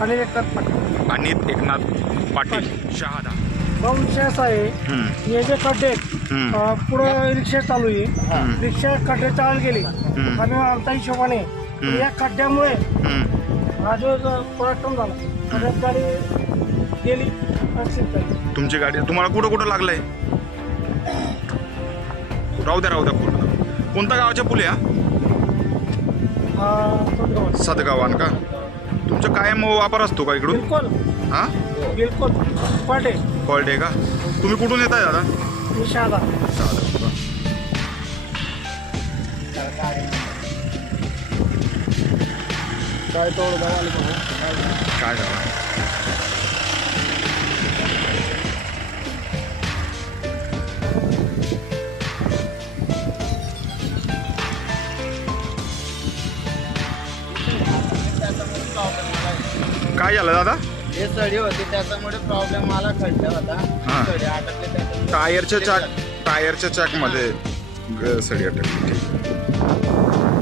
आणि एकनाथ पाटील. आणि एकनाथ पाटील शहादा. असा आहे हम्म, हे जे खड्डे आहेत हम्म, अं, पुढं रिक्षा चालू आहे. रिक्षा खड्डे चाल गेली. आणि आमच्या हिशोबाने या खड्ड्यामुळे हम्म. हा जो पराक्रम झाला. त्याच्यात गाडी गेली झाली तुमची गाडी तुम्हाला कुठं कुठं लागलंय? राहू द्या राहू द्या पूर्ण कोणत्या गावाच्या पुल हा? तोंडगाव. सदगावान का? तुमचं कायम वापर असतो का इकडून? बिलकुल. हा? बिलकुल. पाटे पर डे का? तुम्ही कुठून येताय दादा? मी शहादा शहादा काय तोड काय झालं काय झालं दादा? हे सडी होती त्याच्यामुळे प्रॉब्लेम मला खड्डा होता. हा. सडी अटकले त्याच्यामुळे टायरच्या चाक टायरच्या चाकमध्ये ग- सडी अटकली. ठीक